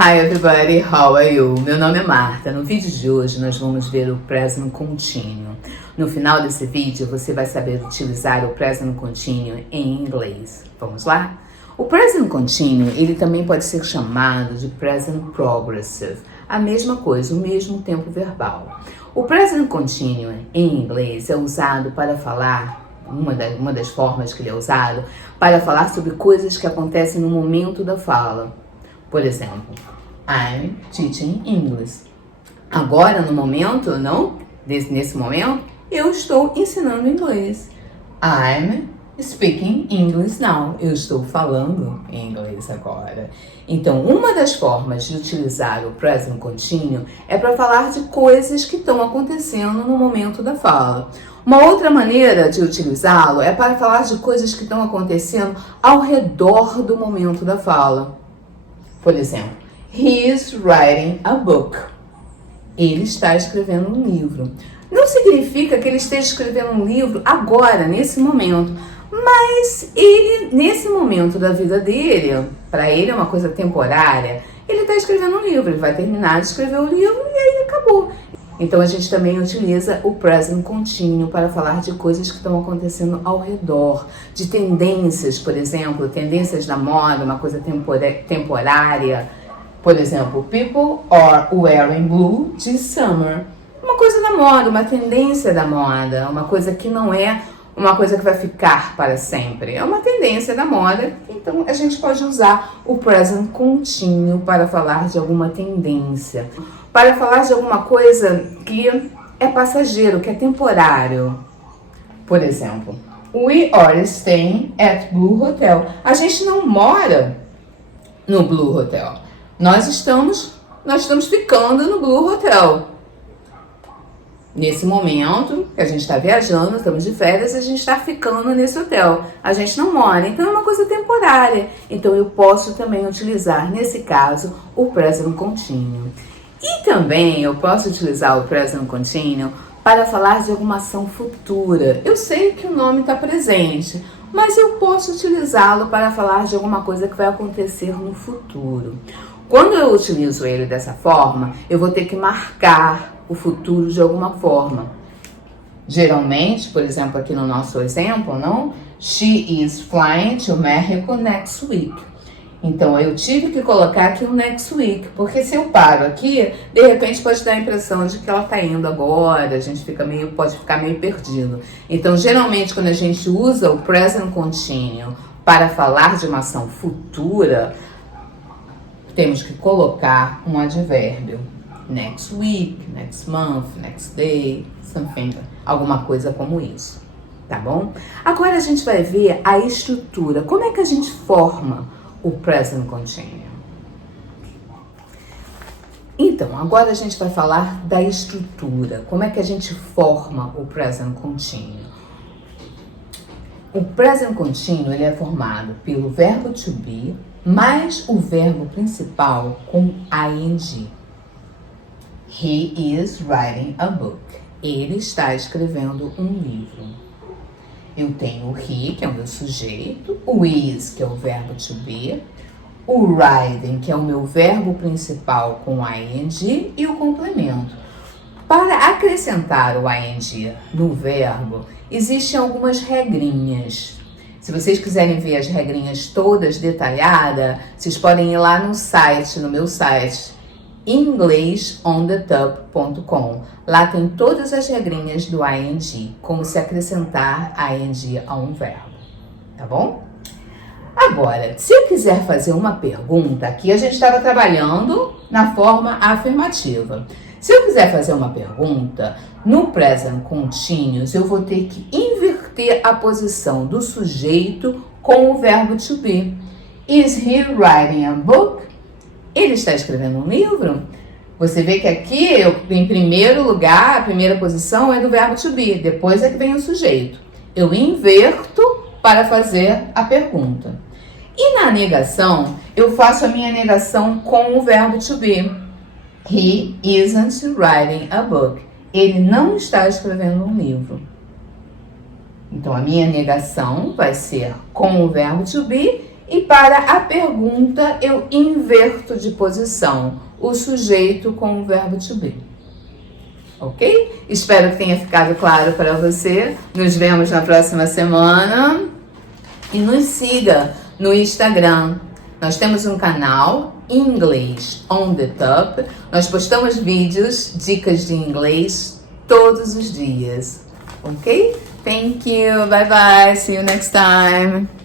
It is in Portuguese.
Hi everybody, how are you? Meu nome é Marta. No vídeo de hoje nós vamos ver o present continuo. No final desse vídeo você vai saber utilizar o present continuo em inglês. Vamos lá? O present continuo, ele também pode ser chamado de present progressive. A mesma coisa, o mesmo tempo verbal. O present continuo em inglês é usado para falar, uma das formas que ele é usado, para falar sobre coisas que acontecem no momento da fala. Por exemplo, I'm teaching English. Agora, no momento, nesse momento, eu estou ensinando inglês. I'm speaking English now. Eu estou falando inglês agora. Então, uma das formas de utilizar o present continuo é para falar de coisas que estão acontecendo no momento da fala. Uma outra maneira de utilizá-lo é para falar de coisas que estão acontecendo ao redor do momento da fala. Por exemplo, he is writing a book. Ele está escrevendo um livro. Não significa que ele esteja escrevendo um livro agora, nesse momento. Mas ele, nesse momento da vida dele, para ele é uma coisa temporária, ele está escrevendo um livro. Ele vai terminar de escrever o livro e aí acabou. Então a gente também utiliza o present continuo para falar de coisas que estão acontecendo ao redor, de tendências, por exemplo, tendências da moda, uma coisa temporária. Por exemplo, people are wearing blue this summer. Uma coisa da moda, uma tendência da moda, uma coisa que não é uma coisa que vai ficar para sempre. É uma tendência da moda, então a gente pode usar o present continuo para falar de alguma tendência. Para falar de alguma coisa que é passageiro, que é temporário. Por exemplo, we are staying at Blue Hotel. A gente não mora no Blue Hotel. Nós estamos ficando no Blue Hotel. Nesse momento, que a gente está viajando, estamos de férias, a gente está ficando nesse hotel. A gente não mora, então é uma coisa temporária. Então eu posso também utilizar, nesse caso, o present continuo. E também eu posso utilizar o present continuo para falar de alguma ação futura. Eu sei que o nome está presente, mas eu posso utilizá-lo para falar de alguma coisa que vai acontecer no futuro. Quando eu utilizo ele dessa forma, eu vou ter que marcar o futuro de alguma forma. Geralmente, por exemplo, aqui no nosso exemplo, She is flying to Mexico next week. Então, eu tive que colocar aqui o next week, porque se eu paro aqui, de repente pode dar a impressão de que ela está indo agora, a gente pode ficar meio perdido. Então, geralmente, quando a gente usa o present continuo para falar de uma ação futura, temos que colocar um advérbio. Next week, next month, next day, something, alguma coisa como isso, tá bom? Agora a gente vai ver a estrutura. Como é que a gente forma o present continuo? Então, agora a gente vai falar da estrutura. Como é que a gente forma o present continuo? O present continuo ele é formado pelo verbo to be mais o verbo principal com ing. He is writing a book. Ele está escrevendo um livro. Eu tenho o he, que é o meu sujeito, o is, que é o verbo to be, o writing, que é o meu verbo principal com ing, e o complemento. Para acrescentar o ing no verbo, existem algumas regrinhas. Se vocês quiserem ver as regrinhas todas detalhadas, vocês podem ir lá no site, no meu site, englishontheTub.com. Lá tem todas as regrinhas do ing, como se acrescentar ing a um verbo, tá bom? Agora, se eu quiser fazer uma pergunta, aqui a gente estava trabalhando na forma afirmativa. Se eu quiser fazer uma pergunta, no present continuous, eu vou ter que inverter a posição do sujeito com o verbo to be. Is he writing a book? Ele está escrevendo um livro? Você vê que aqui, em primeiro lugar, a primeira posição é do verbo to be, depois é que vem o sujeito. Eu inverto para fazer a pergunta. E na negação, eu faço a minha negação com o verbo to be. He isn't writing a book. Ele não está escrevendo um livro. Então, a minha negação vai ser com o verbo to be E para a pergunta, eu inverto de posição o sujeito com o verbo to be. Ok? Espero que tenha ficado claro para você. Nos vemos na próxima semana. E nos siga no Instagram. Nós temos um canal English on the Top. Nós postamos vídeos, dicas de inglês todos os dias. Ok? Thank you. Bye bye. See you next time.